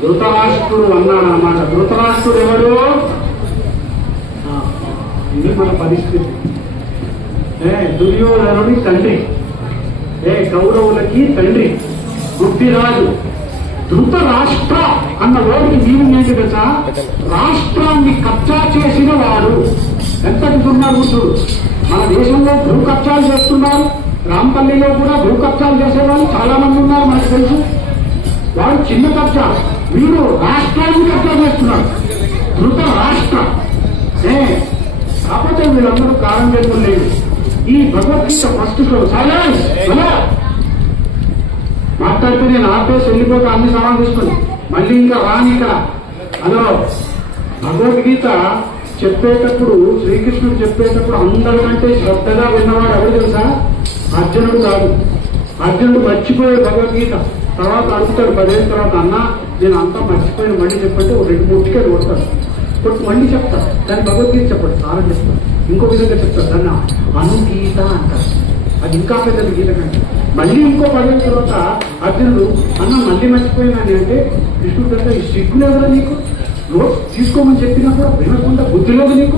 ధృతరాష్ట్రుడు అన్నాడు అన్నమాట. ధృతరాష్ట్రుడు ఎవరు? ఇది మన పరిస్థితి. దుర్యోధనుడి తండ్రి, కౌరవులకి తండ్రి, వృద్ధిరాజు. ధృతరాష్ట్ర అన్న ఓడికి మీనింగ్ ఏంటి తెలుసా? రాష్ట్రాన్ని కబ్జా చేసిన వాడు. ఎంతటి దుర్మార్గుడు! మన దేశంలో భూ కబ్జాలు చేస్తున్నారు. రాంపల్లిలో కూడా భూ కబ్జాలు చేసేవాళ్ళు చాలా మంది ఉన్నారు, మనకు తెలుసు. వాడు చిన్న కబ్జా, వీడు రాష్ట్రాన్ని కబ్జా చేస్తున్నాడు. ధృతరాష్ట్ర. కాకపోతే వీళ్ళందరూ కారణం చేయడం లేదు. ఈ భగవద్గీత ఫస్ట్ ఫ్లో సైలెన్స్ మాట్లాడితే నేను ఆపేసి వెళ్ళిపోతే అన్ని సమాధానం తీసుకుని మళ్ళీ ఇంకా రాని ఇక్కడ. అదో భగవద్గీత చెప్పేటప్పుడు, శ్రీకృష్ణుడు చెప్పేటప్పుడు అందరికంటే శ్రద్ధగా విన్నవాడు ఎవరు తెలుసా? అర్జునుడు కాదు. అర్జునుడు మర్చిపోయే భగవద్గీత. తర్వాత అడుగుతాడు 10 ఏళ్ళ తర్వాత, అన్న నేను అంతా మర్చిపోయిన మళ్ళీ చెప్పంటే 2-3 టికెట్లు కొడతాడు. కొట్టి మళ్ళీ చెప్తాడు. దాన్ని భగవద్గీత చెప్పాడు, సారం చెప్తాడు. ఇంకో విధంగా చెప్తాడు, దాన్ని అనుగీత అంటారు. అది ఇంకా పెద్ద గీత కంటే. మళ్ళీ ఇంకో 10 ఏళ్ళ తర్వాత అర్జునుడు, అన్న మళ్ళీ మర్చిపోయినాని అంటే కృష్ణుడు దగ్గర ఈ సిగ్గులు ఎవరో నీకు? నోట్స్ తీసుకోమని చెప్పినా కూడా వినకుండా బుద్ధిలోకి నీకు